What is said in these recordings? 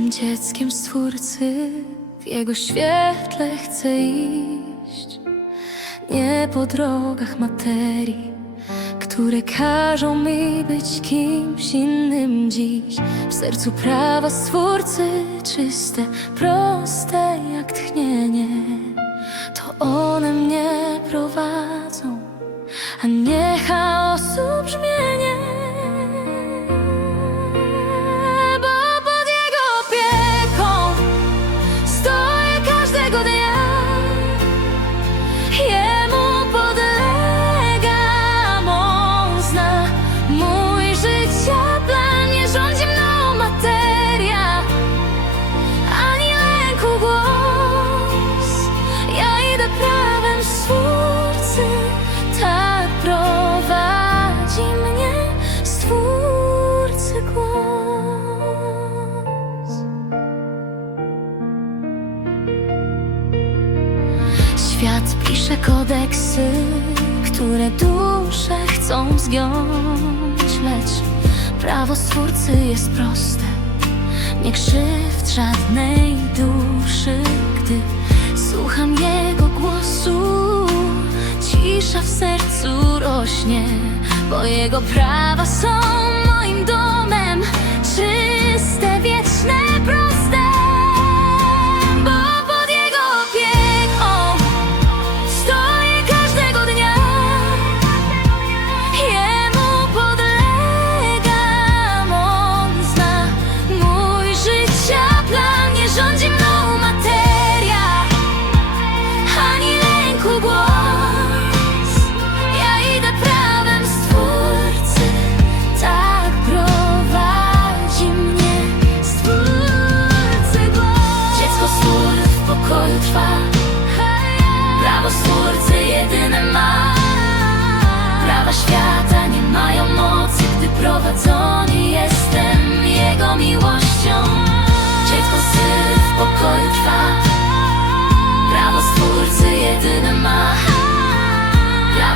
dzieckiem Stwórcy, w Jego świetle chcę iść. Nie po drogach materii, które każą mi być kimś innym dziś. W sercu prawa Stwórcy, czyste, proste jak tchnienie. To one mnie prowadzą, a nie chaosu brzmienie. Świat pisze kodeksy, które dusze chcą zgiąć, lecz prawo Stwórcy jest proste. Nie krzywd żadnej duszy, gdy słucham Jego głosu. Cisza w sercu rośnie, bo Jego prawa są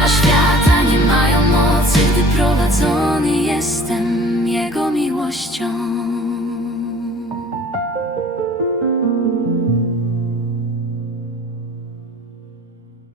Świata nie mają mocy, gdy prowadzony jestem Jego miłością.